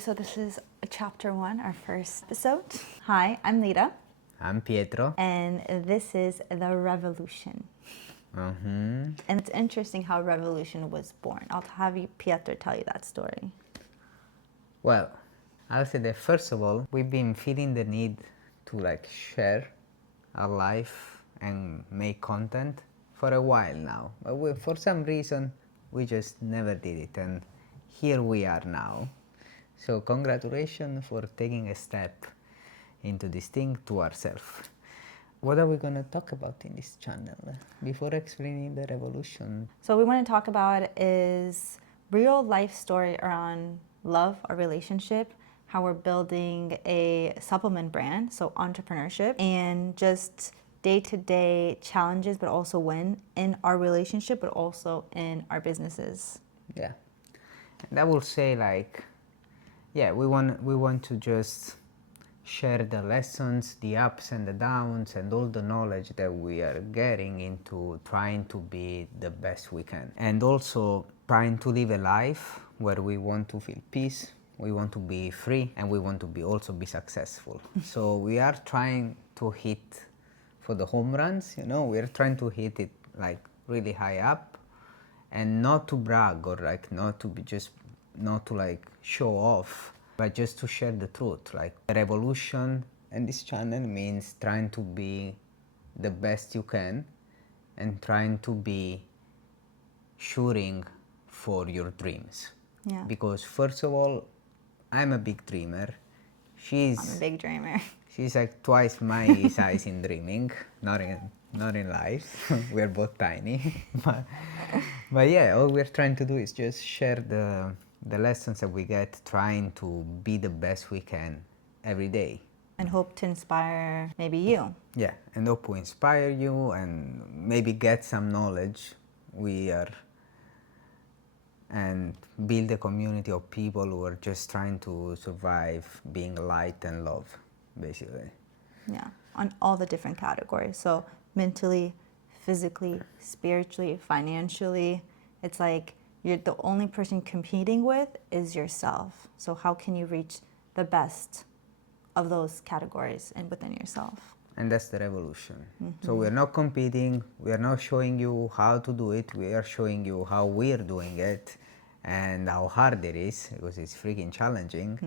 So this is chapter 1, our first episode. Hi, I'm Lyda. I'm Pietro. And this is the revolution. And it's interesting how revolution was born. I'll have Pietro tell you that story. Well, I'll say that first of all, we've been feeling the need to share our life and make content for a while now. But for some reason, we just never did it, and here we are now. So congratulations for taking a step into this thing to ourselves. What are we going to talk about in this channel before explaining the revolution? So what we want to talk about is real life story around love, our relationship, how we're building a supplement brand, so entrepreneurship, and just day-to-day challenges, but also win in our relationship, but also in our businesses. Yeah. And I will say we want to just share the lessons, the ups and the downs, and all the knowledge that we are getting into trying to be the best we can. And also trying to live a life where we want to feel peace, we want to be free, and we want to also be successful. So we are trying to hit for the home runs, we are trying to hit it really high up, and not to brag or not to show off, but just to share the truth. The revolution and this channel means trying to be the best you can and trying to be shooting for your dreams. Yeah. Because first of all, I'm a big dreamer. I'm a big dreamer. She's twice my size in dreaming, not in life. We're both tiny. but yeah, all we're trying to do is just share the lessons that we get, trying to be the best we can every day. And hope to inspire maybe you. Yeah, and hope to inspire you and maybe get some knowledge. And build a community of people who are just trying to survive being light and love, basically. Yeah, on all the different categories. So mentally, physically, spiritually, financially. It's like you're the only person competing with is yourself. So how can you reach the best of those categories and within yourself? And that's the revolution. So we're not competing, we are not showing you how to do it, we are showing you how we're doing it and how hard it is, because it's freaking challenging.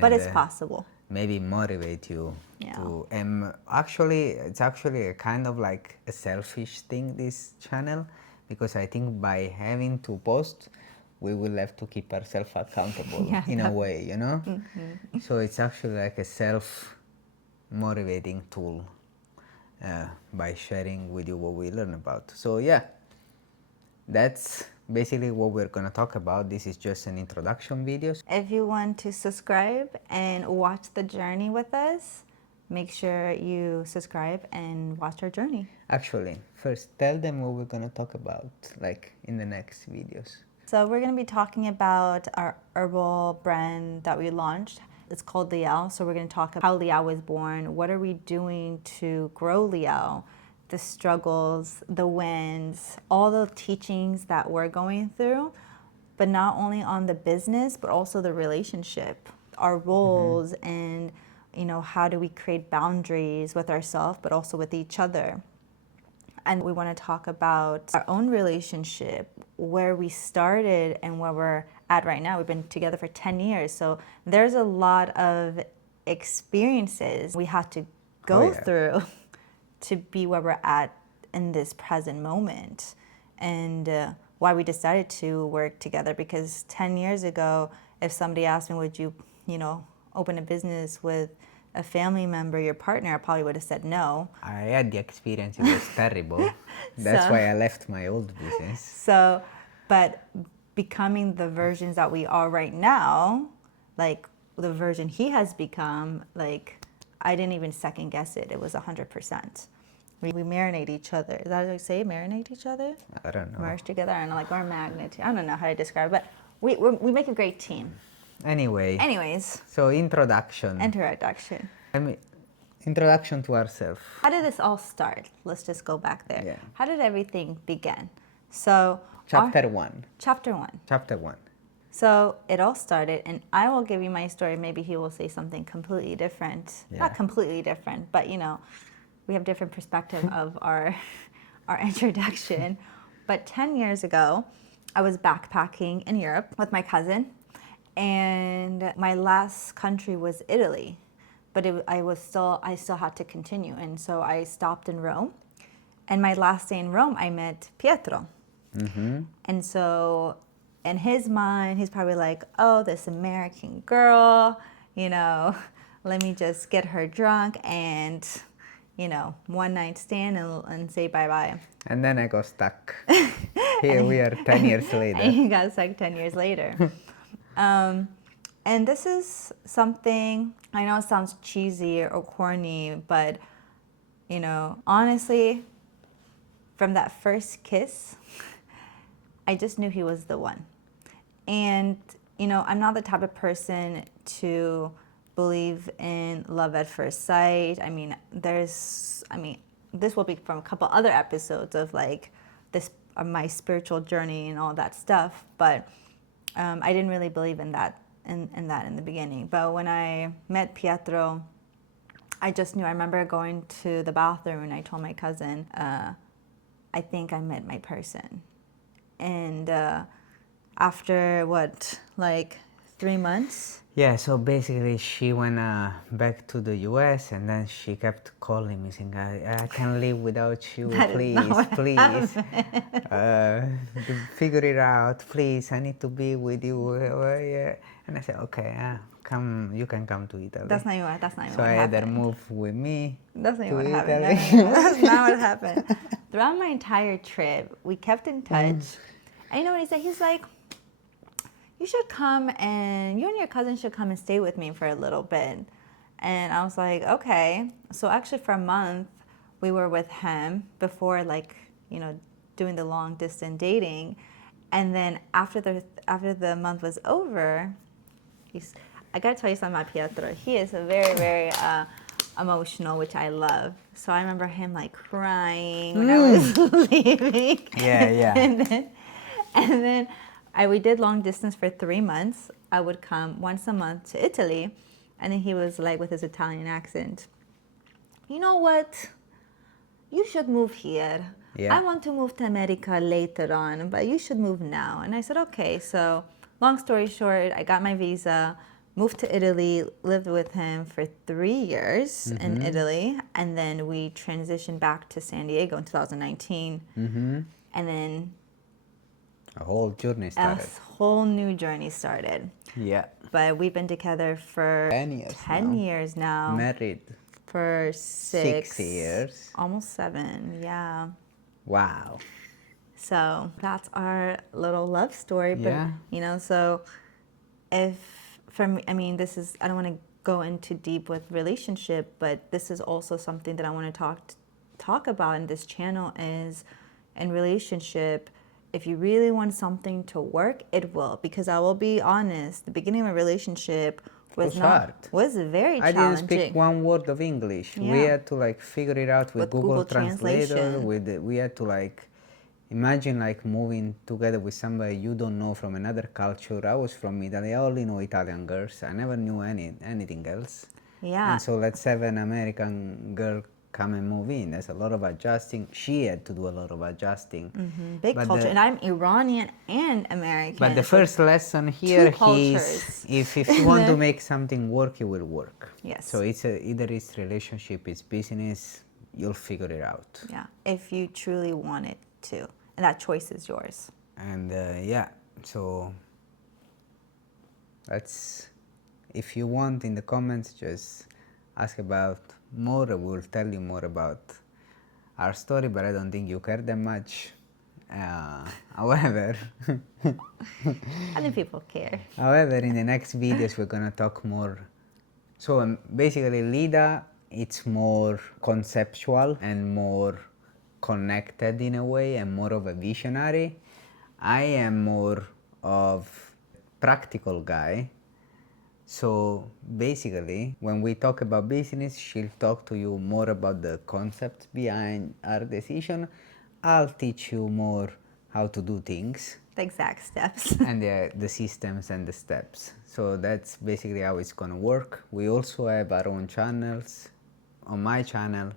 But it's possible. Maybe motivate you to, and it's actually a kind of a selfish thing, this channel, because I think by having to post, we will have to keep ourselves accountable in a way, So it's actually a self-motivating tool by sharing with you what we learn about. So yeah, that's basically what we're going to talk about. This is just an introduction video. If you want to subscribe and watch the journey with us, make sure you subscribe and watch our journey. Actually, first tell them what we're going to talk about in the next videos. So we're going to be talking about our herbal brand that we launched. It's called Liao. So we're going to talk about how Liao was born. What are we doing to grow Liao? The struggles, the wins, all the teachings that we're going through, but not only on the business, but also the relationship, our roles, and how do we create boundaries with ourselves, but also with each other. And we want to talk about our own relationship, where we started and where we're at right now. We've been together for 10 years. So there's a lot of experiences we had to go through to be where we're at in this present moment. And why we decided to work together, because 10 years ago, if somebody asked me, would you, open a business with a family member, your partner, I probably would have said no. I had the experience, it was terrible. That's why I left my old business. So, but becoming the versions that we are right now, the version he has become, I didn't even second guess it. It was 100%. We marinate each other. Is that what you say? Marinate each other? I don't know. Merge together? I don't know, we're magnet. I don't know how to describe it, but we make a great team. Anyways. So introduction. Introduction to ourselves. How did this all start? Let's just go back there. Yeah. How did everything begin? So Chapter 1. Chapter 1. So it all started, and I will give you my story. Maybe he will say something completely different. Yeah. Not completely different, but we have different perspective of our introduction. But 10 years ago, I was backpacking in Europe with my cousin, and my last country was Italy. But I still had to continue, and so I stopped in Rome. And my last day in Rome, I met Pietro. And so in his mind, he's probably like, oh, this American girl, let me just get her drunk and, one night stand and say bye-bye. And then I got stuck. Here we are 10 years later. And he got stuck 10 years later. And this is something, I know it sounds cheesy or corny, but, honestly, from that first kiss, I just knew he was the one. And, I'm not the type of person to believe in love at first sight. This will be from a couple other episodes of like this, my spiritual journey and all that stuff. But I didn't really believe in that, in the beginning. But when I met Pietro, I just knew. I remember going to the bathroom and I told my cousin, I think I met my person. And after 3 months? Yeah, so basically she went back to the US and then she kept calling me saying, I can't live without you, please. Figure it out, please, I need to be with you. Yeah. And I said, okay, you can come to Italy. That's not even what happened. So I had her move with me. That's not even what to happened. Italy. No, that's not what happened. Throughout my entire trip, we kept in touch. And you know what he said? He's like, you should come and you and your cousin should come and stay with me for a little bit. And I was like, okay. So actually for a month, we were with him before doing the long distance dating. And then after the month was over, I gotta tell you something about Pietro. He is a very, very emotional, which I love. So I remember him crying when I was leaving. Yeah. And then we did long distance for 3 months. I would come once a month to Italy, and then he was like with his Italian accent, you know what? You should move here. Yeah. I want to move to America later on, but you should move now. And I said, okay. So long story short, I got my visa, moved to Italy, lived with him for 3 years in Italy, and then we transitioned back to San Diego in 2019. And then a whole journey started. A whole new journey started. Yeah. But we've been together for 10 years now. Married. For 6 years. Almost 7, yeah. Wow. So that's our little love story. But, Yeah. So if, for me, I don't want to go into deep with relationship, but this is also something that I want to talk about in this channel is in relationship. If you really want something to work, it will. Because I will be honest, the beginning of a relationship was very challenging. I didn't speak one word of English. Yeah. We had to figure it out with Google Translator. We had to imagine moving together with somebody you don't know from another culture. I was from Italy. I only know Italian girls. I never knew anything else. Yeah. And so let's have an American girl come and move in. There's a lot of adjusting. She had to do a lot of adjusting. Big culture. And I'm Iranian and American. But the first lesson here is if you want to make something work, it will work. Yes. So either it's relationship, it's business, you'll figure it out. Yeah, if you truly want it to. And that choice is yours. And so if you want in the comments, just ask about more. We'll tell you more about our story, but I don't think you care that much. However, I think people care. However, in the next videos, we're gonna talk more. So basically, Lyda, it's more conceptual and more connected in a way, and more of a visionary. I am more of practical guy. So basically, when we talk about business, she'll talk to you more about the concepts behind our decision. I'll teach you more how to do things. The exact steps. And the systems and the steps. So that's basically how it's gonna work. We also have our own channels. On my channel,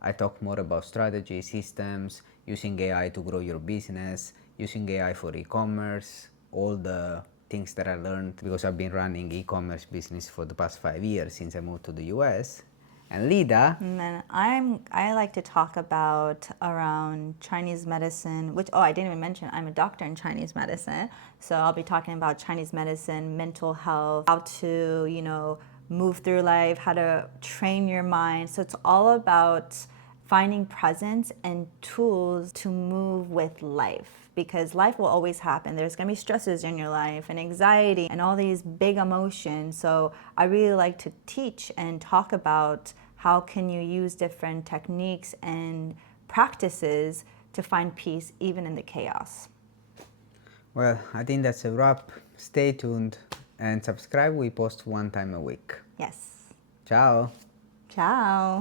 I talk more about strategy, systems, using AI to grow your business, using AI for e-commerce, all the things that I learned because I've been running e-commerce business for the past 5 years since I moved to the US. And Lyda, And I like to talk about around Chinese medicine, which I didn't even mention I'm a doctor in Chinese medicine. So I'll be talking about Chinese medicine, mental health, how to, move through life, how to train your mind. So it's all about finding presence and tools to move with life, because life will always happen. There's going to be stresses in your life and anxiety and all these big emotions. So I really like to teach and talk about how can you use different techniques and practices to find peace even in the chaos. well, I think that's a wrap. Stay tuned and subscribe. We post one time a week. Yes. Ciao. Ciao.